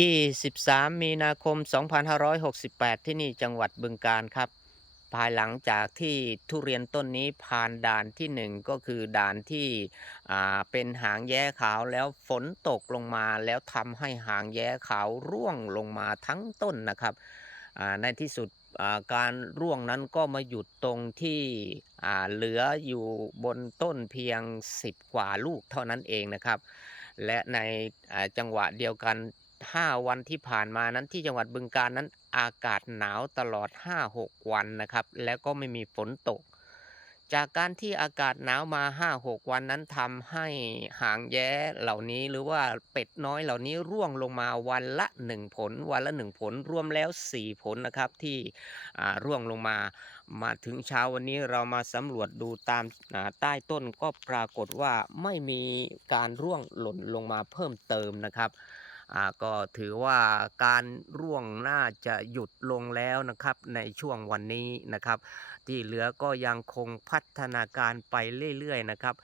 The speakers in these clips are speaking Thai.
23 มีนาคม 2568 ที่นี่จังหวัดบึงกาฬครับ ภายหลังจากที่ทุเรียนต้นนี้ผ่านด่านที่ 1 ก็คือด่านที่เป็นหางแย้ขาวแล้วฝนตกลงมาแล้วทำให้หางแย้ขาวร่วงลงมาทั้งต้นนะครับในที่สุดการร่วงนั้นก็มาหยุดตรงที่เหลืออยู่บนต้นเพียง 10 กว่าลูกเท่านั้นเองนะครับ และในจังหวะเดียวกัน 5 วันที่ผ่านมานั้นที่จังหวัดบึงกาฬนั้นอากาศหนาวตลอด 5-6 วันนะครับ แล้วก็ไม่มีฝนตก จากการที่อากาศหนาวมา 5-6 วันนั้นทำให้หางแย้เหล่านี้หรือว่าเป็ดน้อยเหล่านี้ร่วงลงมาวันละ 1 ผล วันละ 1 ผลรวมแล้ว 4 ผลนะครับที่ร่วงลงมามาถึงเช้าวันนี้เรามาสำรวจดูตามาใต้ต้นก็ปรากฏว่าไม่มีการร่วงหล่นลงมาเพิ่มเติมนะครับ อ่าก็ถือว่าการร่วงน่าจะหยุดลงแล้วนะครับในช่วงวันนี้นะครับ ที่เหลือก็ยังคงพัฒนาการไปเรื่อยๆนะครับ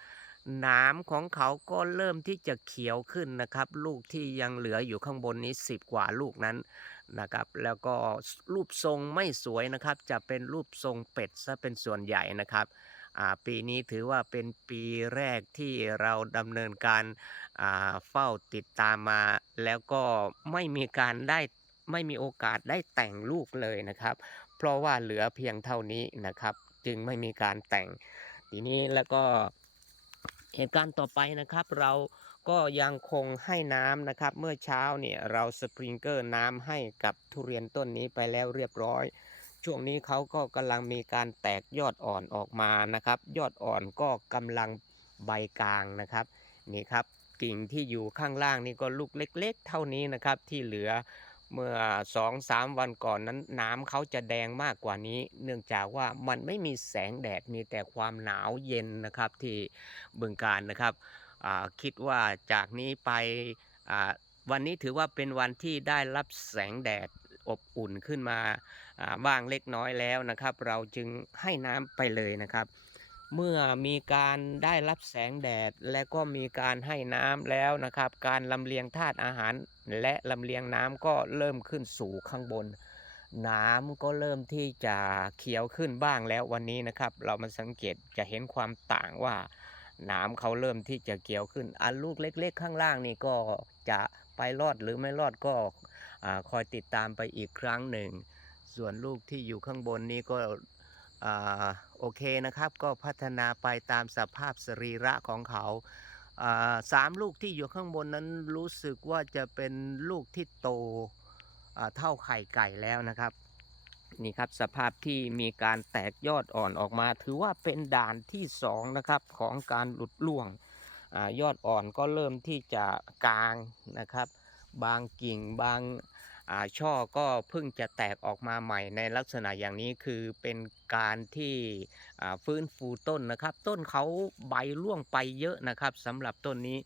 หนามของเขาก็เริ่มที่จะเขียวขึ้นนะครับ ลูกที่ยังเหลืออยู่ข้างบนนี้ 10 กว่าลูกนั้นนะครับ แล้วก็รูปทรงไม่สวยนะครับ จะเป็นรูปทรงเป็ดซะเป็นส่วนใหญ่นะครับ ปีนี้ถือว่าเป็นปีแรกที่เราดำเนินการาเฝ้าติดตามมา แล้วก็ไม่มีการได้ไม่มีโอกาสได้แต่งลูกเลยนะครับ เพราะว่าเหลือเพียงเท่านี้นะครับ จึงไม่มีการแต่ง ทีนี้แล้วก็เหตุการณ์ต่อไปนะครับ เราก็ยังคงให้น้ำนะครับ เมื่อเช้าเนี่ยเราสปริงเกอร์น้ำให้กับทุเรียนต้นนี้ไปแล้วเรียบร้อย ช่วงนี้เขาก็กำลังมีการแตกยอดอ่อนออกมานะครับ ยอดอ่อนก็กำลังใบกลางนะครับนี่ครับกิ่งที่อยู่ข้างล่างนี่ก็ลูกเล็ก ๆ เท่านี้นะครับที่เหลือเมื่อสองสามวันก่อนนั้นน้ำเขาจะแดงมากกว่านี้ เนื่องจากว่ามันไม่มีแสงแดดมีแต่ความหนาวเย็นนะครับที่บึงการนะครับคิดว่าจากนี้ไปวันนี้ถือว่าเป็นวันที่ได้รับแสงแดด อบอุ่นขึ้นมาบ้างเล็กน้อยแล้วนะครับ เราจึงให้น้ำไปเลยนะครับ เมื่อมีการได้รับแสงแดดและก็มีการให้น้ำแล้วนะครับ การลำเลียงธาตุอาหาร และลำเลียงน้ำก็เริ่มขึ้นสู่ข้างบนน้ำก็เริ่มที่จะเขียวขึ้นบ้างแล้ววันนี้นะครับ เรามาสังเกตจะเห็นความต่างว่าน้ำเขาเริ่มที่จะเขียวขึ้น อันลูกเล็ก ๆ ข้างล่างนี่ก็จะไปรอดหรือไม่รอดก็ อคอยติดตามไปอีกครั้งหนึ่ง ส่วนลูกที่อยู่ข้างบนนี้ก็โอเคนะครับก็พัฒนาไปตามสภาพสรีระของเขาสามลูกที่อยู่ข้างบนนั้นรู้สึกว่าจะเป็นลูกที่โตเท่าไข่ไก่แล้วนะครับนี่ครับสภาพที่มีการแตกยอดอ่อนออกมา ถือว่าเป็นด่านที่สองนะครับของการหลุดร่วงอยอดอ่อนก็เริ่มที่จะกลางนะครับ บางกิ่งบางาช่อก็เพิ่งจะแตกออกมาใหม่ในลักษณะอย่างนี้คือเป็นการที่ฟื้นฟูต้นนะครับ ต้นเขาใบร่วงไปเยอะนะครับสำหรับต้นนี้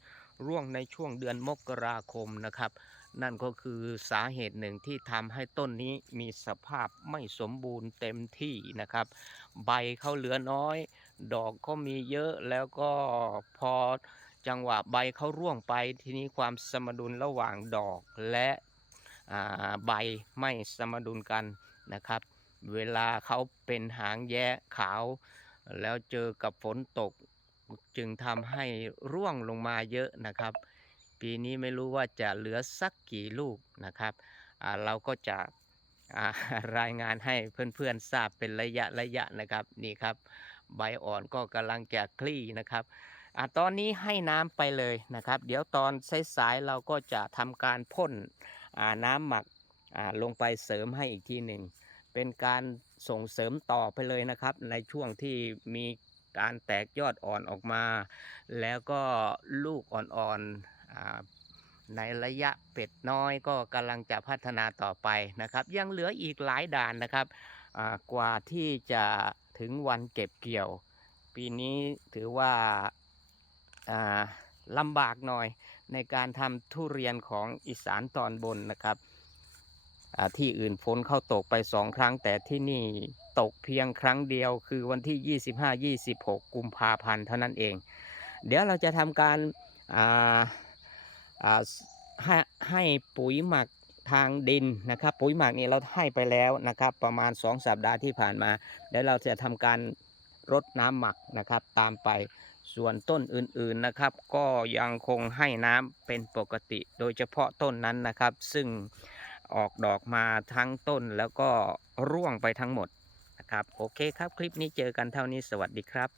ร่วงในช่วงเดือนมกราคมนะครับ นั่นก็คือสาเหตุหนึ่งที่ทำให้ต้นนี้มีสภาพไม่สมบูรณ์เต็มที่นะครับ ใบเขาเหลือน้อย ดอกก็มีเยอะแล้วก็พอ จังหวะใบเขาร่วงไปทีนี้ความสมดุลระหว่างดอกและใบไม่สมดุลกันนะครับ เวลาเขาเป็นหางแย้ขาว แล้วเจอกับฝนตกจึงทำให้ร่วงลงมาเยอะนะครับ ปีนี้ไม่รู้ว่าจะเหลือสักกี่ลูกนะครับเราก็จะรายงานให้เพื่อนๆทราบเป็นระยะระยะนะครับนี่ครับ ใบอ่อนก็กำลังจะคลี่นะครับ อ่าตอนนี้ให้น้ำไปเลยนะครับ เดี๋ยวตอนสายๆเราก็จะทำการพ่นอ่าน้ำหมักอ่าลงไปเสริมให้อีกทีหนึ่งเป็นการส่งเสริมต่อไปเลยนะครับ ในช่วงที่มีการแตกยอดอ่อนออกมา แล้วก็ลูกอ่อนๆอในระยะเป็ดน้อยก็กำลังจะพัฒนาต่อไปนะครับ ยังเหลืออีกหลายด่านนะครับกว่าที่จะถึงวันเก็บเกี่ยว ปีนี้ถือว่า ลำบากหน่อยในการทำทุเรียนของอีสานตอนบนนะครับ ที่อื่นฝนเข้าตกไปสองครั้ง แต่ที่นี่ตกเพียงครั้งเดียวคือวันที่ 25-26 กุมภาพันธ์เท่านั้นเอง เดี๋ยวเราจะทำการให้ให้ปุ๋ยหมักทางดินนะครับ ปุ๋ยหมักนี่เราให้ไปแล้วนะครับ ประมาณ 2 สัปดาห์ที่ผ่านมาเดี๋ยวเราจะทำการรดน้ำหมักนะครับตามไป ส่วนต้นอื่นๆนะครับ ก็ยังคงให้น้ำเป็นปกติ โดยเฉพาะต้นนั้นนะครับ ซึ่งออกดอกมาทั้งต้นแล้วก็ร่วงไปทั้งหมดนะครับ โอเคครับ คลิปนี้เจอกันเท่านี้สวัสดีครับ